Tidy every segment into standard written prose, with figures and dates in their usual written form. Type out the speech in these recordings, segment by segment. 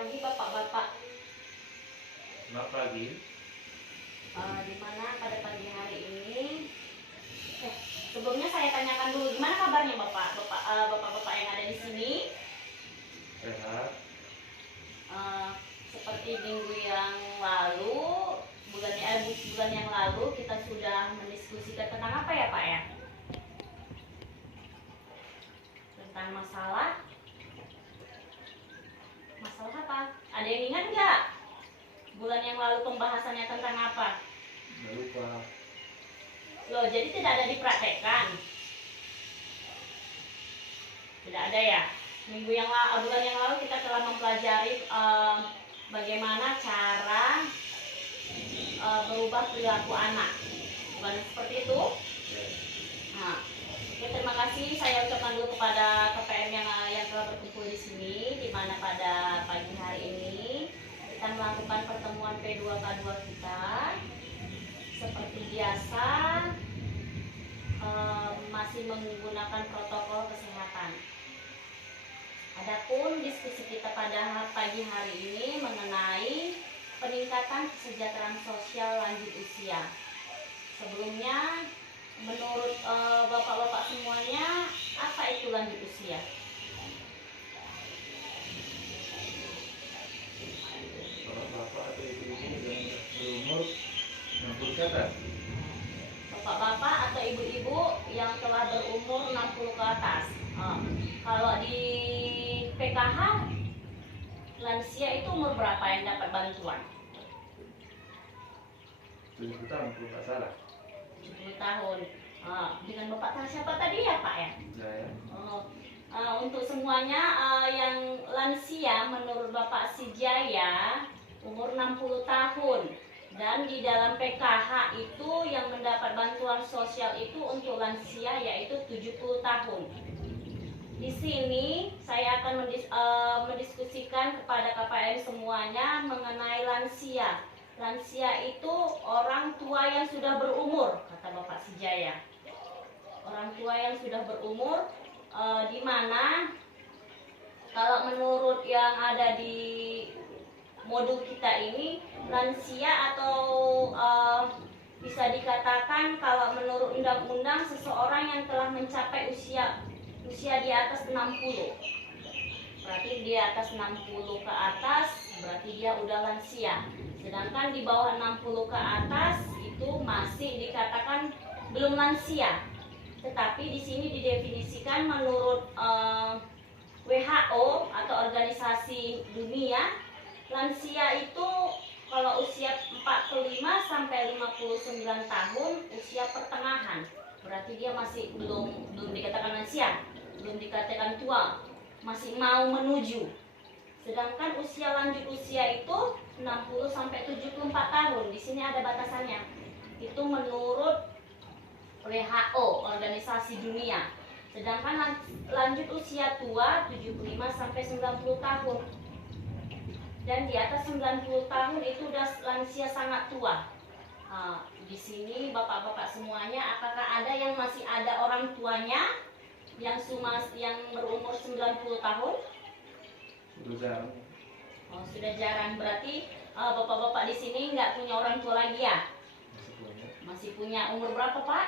pagi Bapak-Bapak. Selamat pagi. Di mana pada pagi hari ini sebelumnya saya tanyakan dulu gimana kabarnya Bapak-Bapak yang ada di sini. Sehat. Seperti minggu yang lalu, bulan yang lalu kita sudah mendiskusikan tentang apa ya Pak ya? Tentang masalah apa? Ada yang ingat nggak? Bulan yang lalu pembahasannya tentang apa? Nggak lupa. Loh, jadi tidak ada dipraktekkan? Tidak ada ya? Bulan yang lalu kita telah mempelajari bagaimana cara berubah perilaku anak. Bukan seperti itu? Nah, oke, terima kasih saya ucapkan dulu kepada KPM yang telah berkumpul di sini, di mana pada pagi hari ini kita melakukan pertemuan P2K2 kita. Seperti biasa, masih menggunakan protokol kesehatan. Adapun diskusi kita pada pagi hari ini mengenai peningkatan kesejahteraan sosial lanjut usia. Sebelumnya, menurut bapak-bapak semuanya, apa itu lanjut usia? Bapak-bapak atau ibu-ibu yang berumur 60 ke atas. Bapak-bapak atau ibu-ibu yang telah berumur 60 ke atas. Kalau di PKH, lansia itu umur berapa yang dapat bantuan? 70 tahun kalau nggak salah. 70 tahun. Dengan Bapak siapa tadi ya Pak ya? Saya. Untuk semuanya yang lansia menurut Bapak Sijaya umur 60 tahun. Dan di dalam PKH itu yang mendapat bantuan sosial itu untuk lansia yaitu 70 tahun. Di sini saya akan mendiskusikan kepada KPM semuanya mengenai lansia. Lansia itu orang tua yang sudah berumur, kata Bapak Sijaya. Orang tua yang sudah berumur, di mana kalau menurut yang ada di modul kita ini, lansia atau bisa dikatakan kalau menurut undang-undang seseorang yang telah mencapai usia di atas 60. Berarti di atas 60 ke atas berarti dia udah lansia. Sedangkan di bawah 60 ke atas itu masih dikatakan belum lansia. Tetapi di sini didefinisikan menurut WHO atau Organisasi Dunia, lansia itu kalau usia 45 sampai 59 tahun usia pertengahan. Berarti dia masih belum dikatakan lansia, belum dikatakan tua, masih mau menuju. Sedangkan usia lanjut usia itu 60 sampai 74 tahun. Di sini ada batasannya. Itu menurut WHO, Organisasi Dunia. Sedangkan lanjut usia tua 75 sampai 90 tahun. Dan di atas 90 tahun itu udah lansia sangat tua. Di sini bapak-bapak semuanya, apakah ada yang masih ada orang tuanya yang berumur 90 tahun? Sudah jarang. Sudah jarang. Berarti bapak-bapak di sini nggak punya orang tua lagi ya? Masih punya. Masih punya. Umur berapa Pak?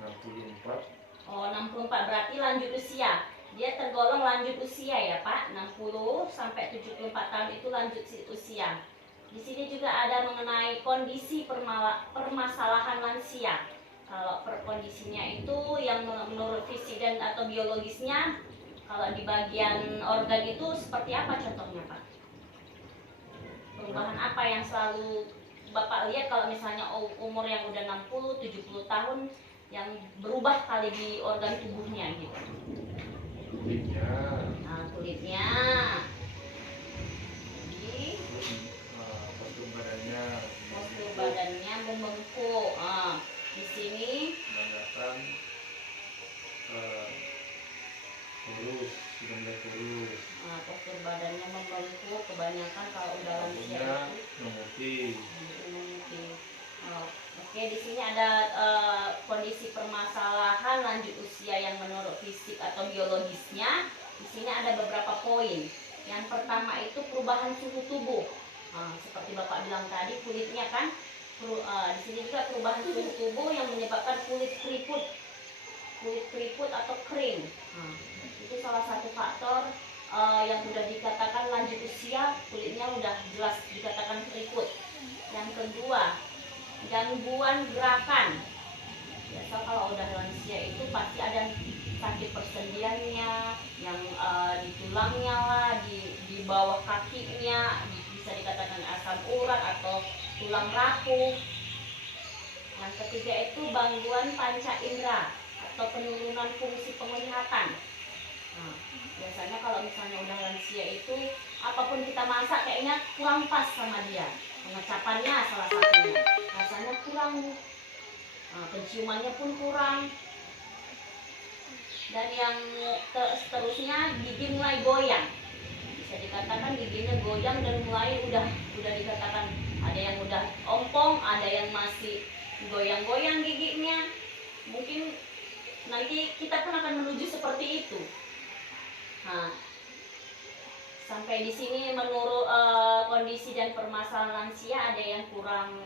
64. 64 berarti lanjut usia. Dia tergolong lanjut usia ya Pak. 60 sampai 74 tahun itu lanjut usia. Di sini juga ada mengenai kondisi permasalahan lansia. Kalau kondisinya itu yang menurut fisik dan atau biologisnya, kalau di bagian organ itu seperti apa contohnya Pak? Perubahan apa yang selalu Bapak lihat kalau misalnya umur yang udah 60, 70 tahun yang berubah kali di organ tubuhnya gitu? Kulitnya. Kulitnya. Postur badannya membengkuk. Di sini Kebanyakan kurus, sudah mulai kurus. Postur badannya membengkuk, kebanyakan kalau udah lansia itu memutih. Oke, di sini ada kondisi permasalahan lanjut usia yang menurut fisik atau biologisnya. Di sini ada beberapa poin. Yang pertama itu perubahan suhu tubuh. Seperti Bapak bilang tadi, kulitnya kan, di sini juga perubahan suhu tubuh yang menyebabkan kulit keriput atau kering. Itu salah satu faktor yang sudah dikatakan lanjut usia, kulitnya udah jelas dikatakan keriput. Yang kedua, gangguan gerakan. Biasa kalau udah lansia itu pasti ada sakit persendiannya, yang di tulangnya lah, di bawah kakinya, bisa dikatakan asam urat atau tulang rapuh. Yang ketiga itu gangguan panca indera atau penurunan fungsi penglihatan. Biasanya kalau misalnya udah lansia itu apapun kita masak kayaknya kurang pas sama dia. Pengecapannya salah satunya, rasanya kurang, penciumannya pun kurang. Dan yang seterusnya, gigi mulai goyang. Bisa dikatakan giginya goyang dan mulai udah dikatakan ada yang udah ompong, ada yang masih goyang-goyang giginya. Mungkin nanti kita pun akan menuju seperti itu. Sampai di sini menurut kondisi dan permasalahan lansia ada yang kurang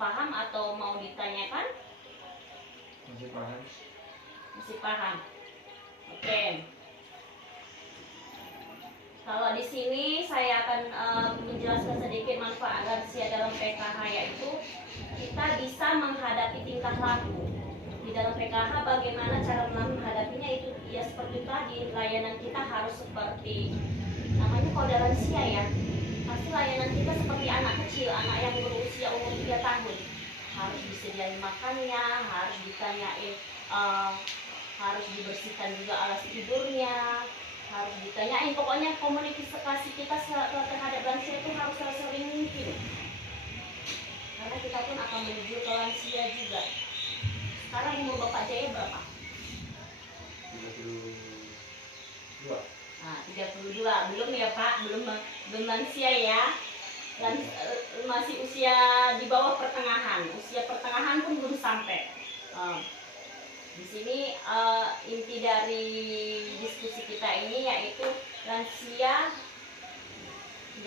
paham atau mau ditanyakan? Masih paham? Masih paham. Oke. Kalau di sini saya akan menjelaskan sedikit manfaat lansia dalam PKH, yaitu kita bisa menghadapi tingkah laku. Di dalam PKH bagaimana cara menghadapinya itu ya seperti tadi, layanan kita harus seperti namanya kalau udah lansia ya, pasti layanan kita seperti anak kecil, anak yang berusia umur 3 tahun. Harus disediain makannya, harus ditanyain, harus dibersihkan juga alas tidurnya, harus ditanyain, pokoknya komunikasi kita terhadap lansia itu harus sering mungkin, karena kita pun akan menuju ke lansia juga. Sekarang umur Bapak Jaya berapa? 32. 32, belum ya Pak, belum lansia ya. Masih usia di bawah pertengahan, usia pertengahan pun belum sampai. Di sini inti dari diskusi kita ini yaitu lansia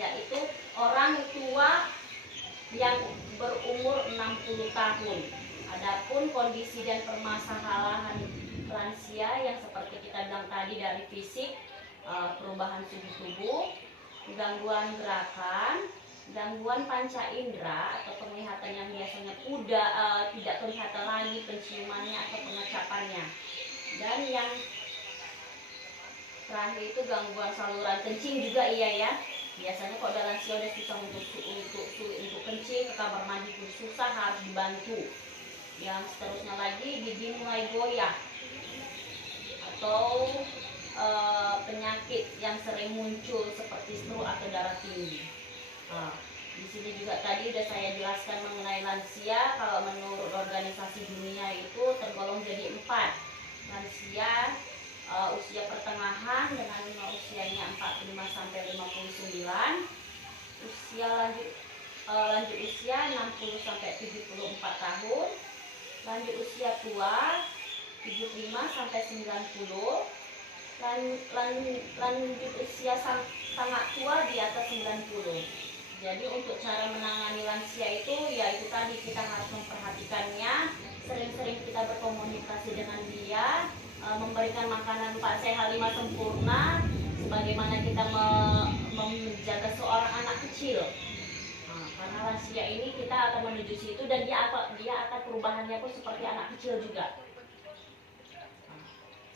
yaitu orang tua yang berumur 60 tahun. Adapun kondisi dan permasalahan lansia yang seperti kita bilang tadi, dari fisik, perubahan suhu tubuh, gangguan gerakan, gangguan panca indera atau penglihatan yang biasanya tidak kelihatan lagi penciumannya atau pengecapannya, dan yang terakhir itu gangguan saluran kencing juga iya ya. Biasanya kalau dalam lansia udah susah untuk kencing, ke kamar mandi pun susah, harus dibantu. Yang seterusnya lagi, gigi mulai goyah atau penyakit yang sering muncul seperti stroke atau darah tinggi. Di sini juga tadi sudah saya jelaskan mengenai lansia. Kalau menurut organisasi dunia itu tergolong jadi 4. Lansia usia pertengahan dengan usianya 45 sampai 59, usia lanjut usia 60 sampai 74 tahun, lanjut usia tua 75 sampai 90, lanjut usia sangat tua di atas 90. Jadi untuk cara menangani lansia itu ya itu tadi, kita harus memperhatikannya, sering-sering kita berkomunikasi dengan dia, memberikan makanan 4 sehat 5 sempurna, sebagaimana kita menjaga seorang anak kecil. Karena lansia ini kita akan menuju situ, dan dia akan perubahannya pun seperti anak kecil juga.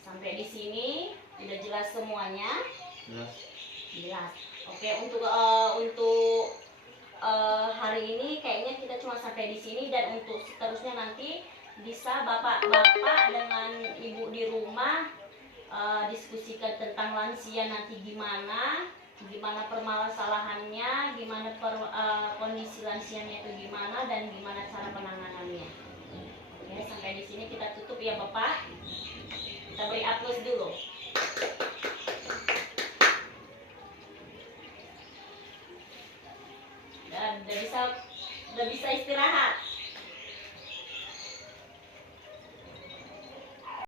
Sampai di sini sudah jelas semuanya? Jelas. Oke, untuk hari ini kayaknya kita cuma sampai di sini, dan untuk seterusnya nanti bisa bapak-bapak dengan ibu di rumah diskusikan tentang lansia nanti gimana permasalahannya, gimana kondisi lansianya itu gimana, dan gimana cara penanganannya. Oke, sampai di sini kita tutup ya Bapak. Kita beri aplaus dulu. Dan udah bisa istirahat.